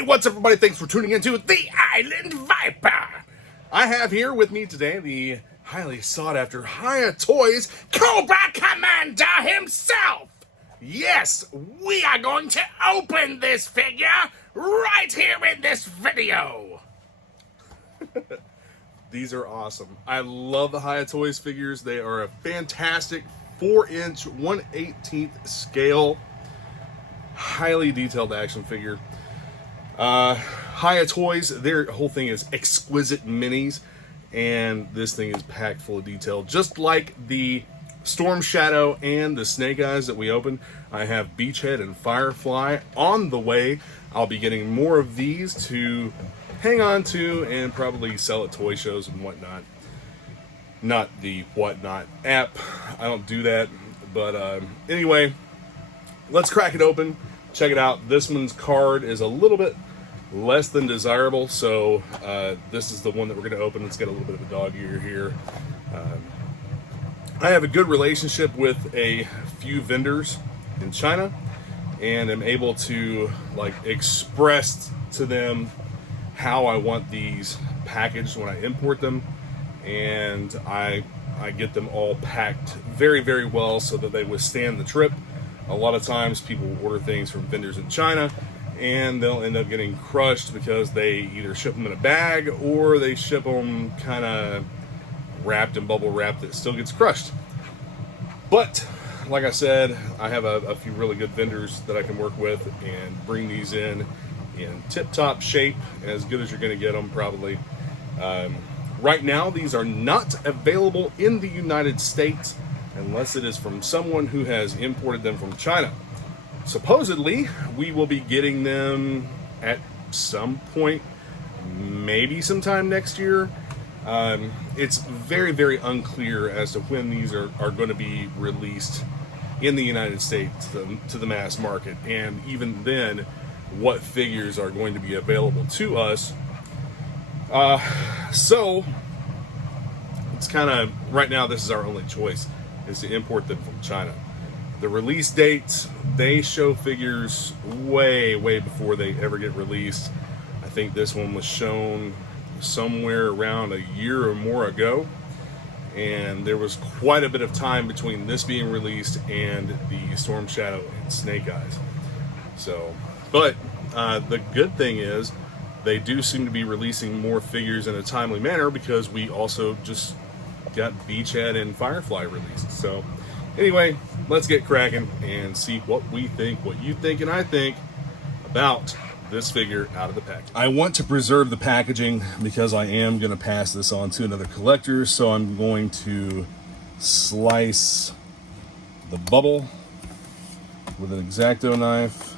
Hey, what's up, everybody? Thanks for tuning into The Island Viper. I have here with me today the highly sought-after Hiya Toys Cobra Commander himself. Yes, we are going to open this figure right here in this video. These are awesome. I love the Hiya Toys figures. They are a fantastic 4-inch, 1/18 scale, highly detailed action figure. Hiya Toys, their whole thing is exquisite minis, and this thing is packed full of detail. Just like the Storm Shadow and the Snake Eyes that we opened, I have Beachhead and Firefly on the way. I'll be getting more of these to hang on to and probably sell at toy shows and whatnot. Not the Whatnot app. I don't do that. But anyway, let's crack it open. Check it out. This one's card is a little bit less than desirable, so this is the one that we're going to open. It's got a little bit of a dog ear here. I have a good relationship with a few vendors in China, and am able to express to them how I want these packaged when I import them, and I get them all packed very, very well so that they withstand the trip. A lot of times people order things from vendors in China and they'll end up getting crushed because they either ship them in a bag or they ship them kind of wrapped in bubble wrap that still gets crushed. But like I said, I have a few really good vendors that I can work with and bring these in tip-top shape, as good as you're going to get them probably. Right now, these are not available in the United States unless it is from someone who has imported them from China. Supposedly, we will be getting them at some point, maybe sometime next year. It's very, very unclear as to when these are going to be released in the United States to the mass market, and even then, what figures are going to be available to us. So, it's kind of, right now, this is our only choice, is to import them from China. The release dates, they show figures way, way before they ever get released. I think this one was shown somewhere around a year or more ago, and there was quite a bit of time between this being released and the Storm Shadow and Snake Eyes. So, but the good thing is they do seem to be releasing more figures in a timely manner, because we also just got Beachhead and Firefly released. So anyway, let's get cracking and see what we think, what you think, and I think about this figure out of the pack. I want to preserve the packaging because I am going to pass this on to another collector, so I'm going to slice the bubble with an X-Acto knife.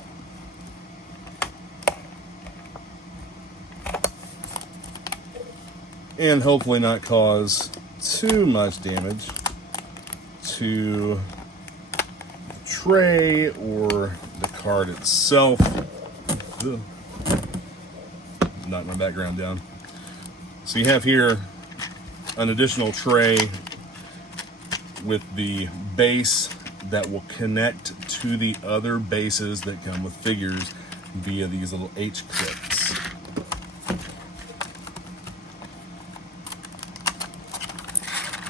And hopefully not cause too much damage to the tray or the card itself. Ugh. Knock my background down. So you have here an additional tray with the base that will connect to the other bases that come with figures via these little H clips.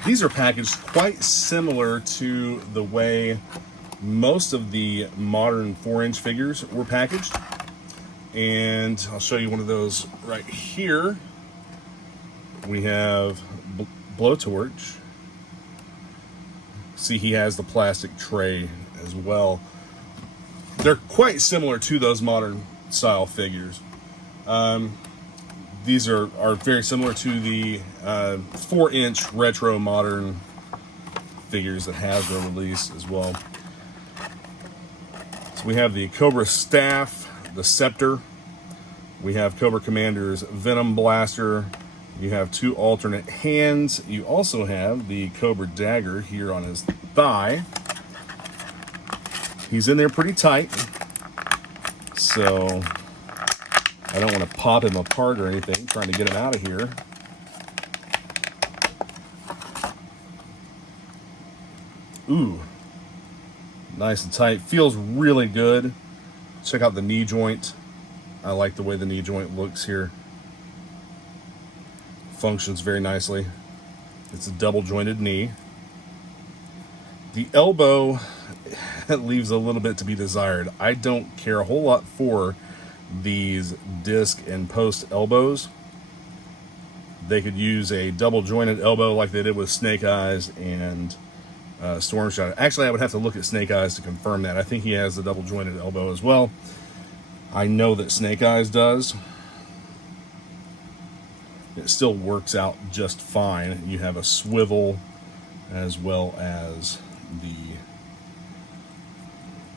These are packaged quite similar to the way most of the modern 4-inch figures were packaged. And I'll show you one of those right here. We have Blowtorch. See, he has the plastic tray as well. They're quite similar to those modern style figures. These are very similar to the 4-inch retro modern figures that Hasbro released as well. So we have the Cobra Staff, the Scepter. We have Cobra Commander's Venom Blaster. You have 2 alternate hands. You also have the Cobra Dagger here on his thigh. He's in there pretty tight, so I don't want to pop him apart or anything, trying to get him out of here. Ooh, nice and tight. Feels really good. Check out the knee joint. I like the way the knee joint looks here. Functions very nicely. It's a double jointed knee. The elbow leaves a little bit to be desired. I don't care a whole lot for these disc and post elbows. They could use a double jointed elbow like they did with Snake Eyes and Storm Shadow. Actually, I would have to look at Snake Eyes to confirm that. I think he has the double jointed elbow as well. I know that Snake Eyes does. It still works out just fine. You have a swivel as well as the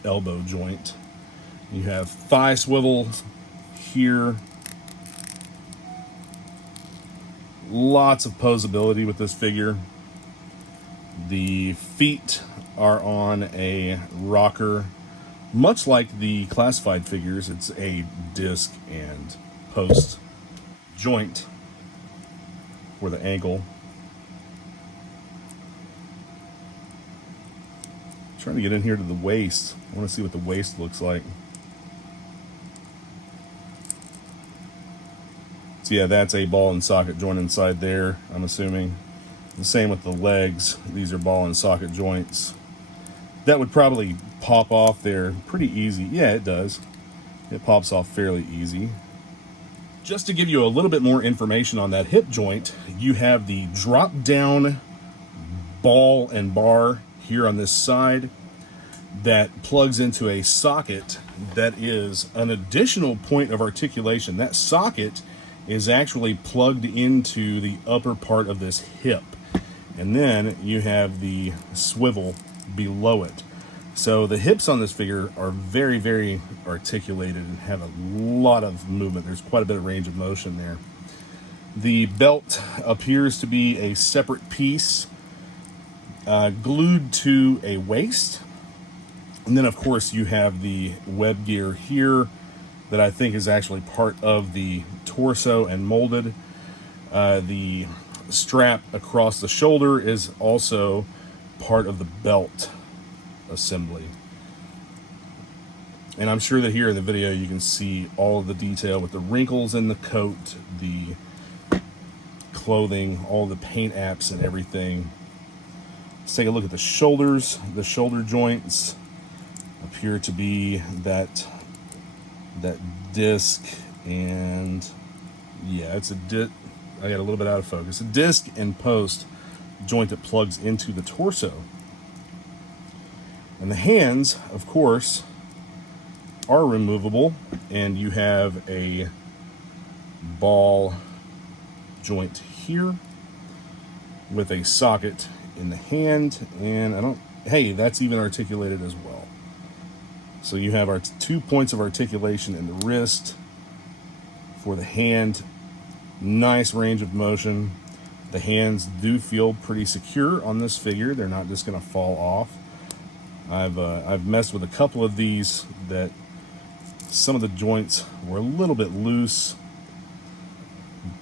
elbow joint. You have thigh swivels here. Lots of posability with this figure. The feet are on a rocker, much like the classified figures. It's a disc and post joint for the ankle. I'm trying to get in here to the waist. I want to see what the waist looks like. So yeah, that's a ball and socket joint inside there, I'm assuming. The same with the legs. These are ball and socket joints. That would probably pop off there pretty easy. Yeah, it does. It pops off fairly easy. Just to give you a little bit more information on that hip joint, you have the drop down ball and bar here on this side that plugs into a socket that is an additional point of articulation. That socket is actually plugged into the upper part of this hip. And then you have the swivel below it. So the hips on this figure are very, very articulated and have a lot of movement. There's quite a bit of range of motion there. The belt appears to be a separate piece glued to a waist. And then, of course, you have the web gear here that I think is actually part of the torso and molded. The strap across the shoulder is also part of the belt assembly. And I'm sure that here in the video you can see all of the detail with the wrinkles in the coat, the clothing, all the paint apps and everything. Let's take a look at the shoulders. The shoulder joints appear to be that disc, and yeah, it's a I got a little bit out of focus. A disc and post joint that plugs into the torso. And the hands, of course, are removable, and you have a ball joint here with a socket in the hand, and hey, that's even articulated as well. So you have our 2 points of articulation in the wrist for the hand. Nice range of motion. The hands do feel pretty secure on this figure. They're not just going to fall off. I've messed with a couple of these that some of the joints were a little bit loose.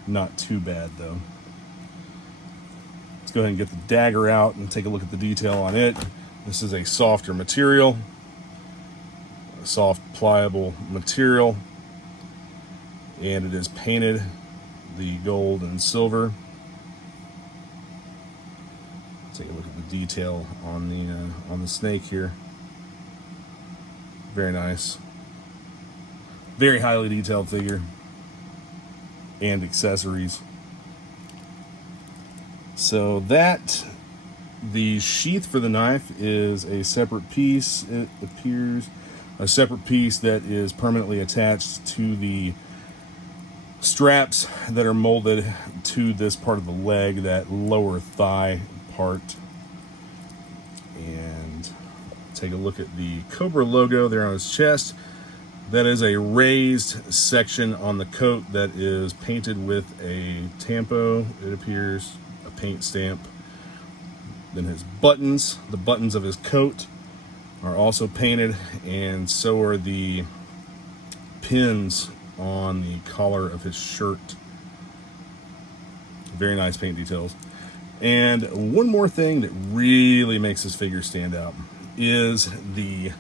Not too bad though. Let's go ahead and get the dagger out and take a look at the detail on it. This is a softer material. Soft, pliable material, and it is painted the gold and silver. Take a look at the detail on the snake here. Very nice, very highly detailed figure, and accessories. So that the sheath for the knife is a separate piece. It appears a separate piece that is permanently attached to the straps that are molded to this part of the leg, that lower thigh part. And take a look at the Cobra logo there on his chest. That is a raised section on the coat that is painted with a tampo, it appears, a paint stamp. Then his buttons, the buttons of his coat, are also painted, and so are the pins on the collar of his shirt. Very nice paint details. And one more thing that really makes this figure stand out is the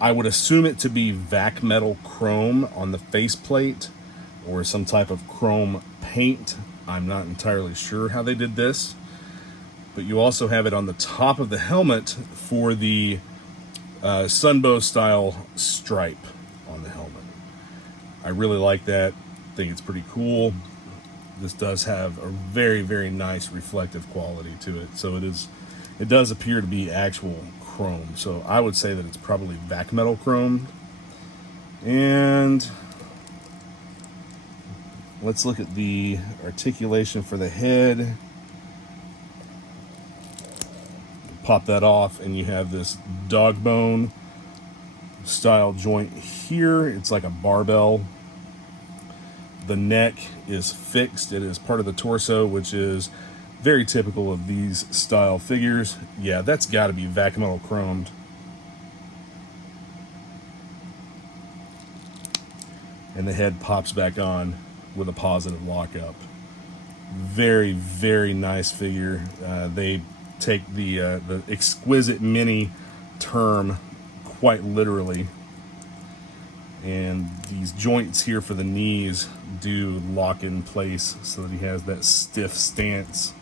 I would assume it to be vac metal chrome on the faceplate or some type of chrome paint. I'm not entirely sure how they did this. But you also have it on the top of the helmet for the Sunbow style stripe on the helmet. I really like that. I think it's pretty cool. This does have a very, very nice reflective quality to it. So it does appear to be actual chrome. So I would say that it's probably vac metal chrome. And let's look at the articulation for the head. Pop that off and you have this dog bone style joint here. It's like a barbell. The neck is fixed. It is part of the torso, which is very typical of these style figures. Yeah, that's got to be vac metal chromed. And the head pops back on with a positive lockup. Very, very nice figure. They take the exquisite mini term quite literally, and these joints here for the knees do lock in place so that he has that stiff stance.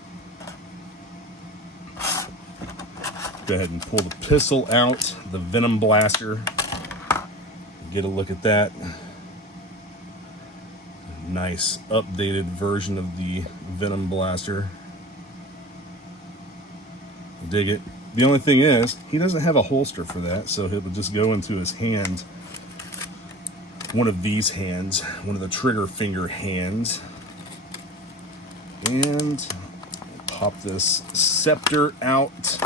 Go ahead and pull the pistol out, the Venom Blaster. Get a look at that. Nice updated version of the Venom Blaster. Dig it. The only thing is, he doesn't have a holster for that, so it would just go into his hand. One of these hands, one of the trigger finger hands. And pop this scepter out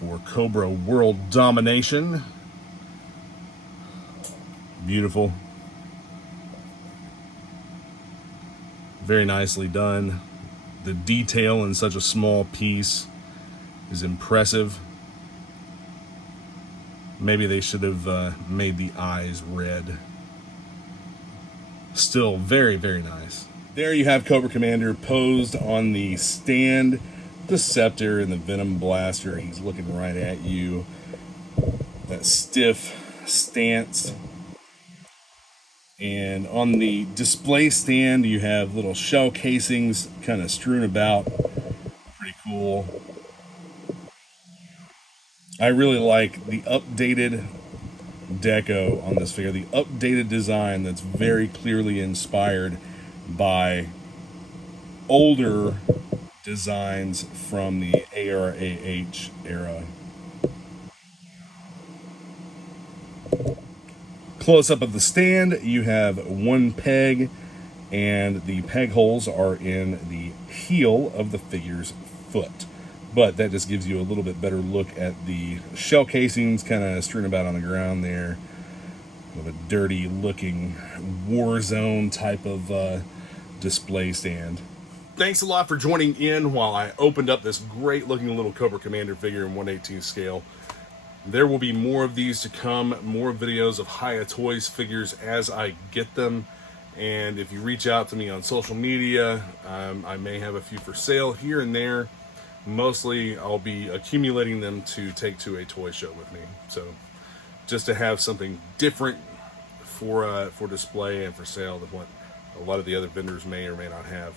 for Cobra World Domination. Beautiful. Very nicely done. The detail in such a small piece is impressive. Maybe they should have made the eyes red. Still very, very nice. There you have Cobra Commander posed on the stand, the scepter and the Venom Blaster. He's looking right at you. That stiff stance. And on the display stand, you have little shell casings kind of strewn about. Pretty cool. I really like the updated deco on this figure, the updated design that's very clearly inspired by older designs from the ARAH era. Close up of the stand, you have one peg, and the peg holes are in the heel of the figure's foot. But that just gives you a little bit better look at the shell casings kind of strewn about on the ground there with a dirty looking war zone type of display stand. Thanks a lot for joining in while I opened up this great looking little Cobra Commander figure in 1/18 scale. There will be more of these to come, more videos of Hiya Toys figures as I get them. And if you reach out to me on social media, I may have a few for sale here and there. Mostly I'll be accumulating them to take to a toy show with me. So just to have something different for display and for sale than what a lot of the other vendors may or may not have.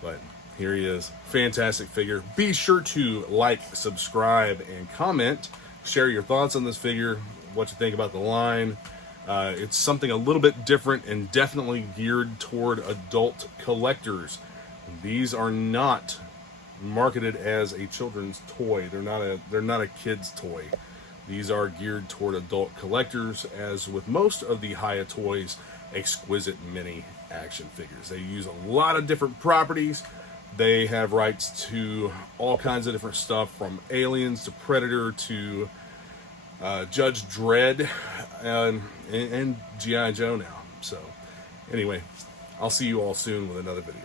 But here he is. Fantastic figure. Be sure to like, subscribe, and comment. Share your thoughts on this figure, what you think about the line. It's something a little bit different and definitely geared toward adult collectors. These are not marketed as a children's toy. They're not a kid's toy. These are geared toward adult collectors, as with most of the Hiya Toys Exquisite mini action figures. They use a lot of different properties. They have rights to all kinds of different stuff, from Aliens to Predator to Judge Dredd and GiJoe now. So anyway, I'll see you all soon with another video.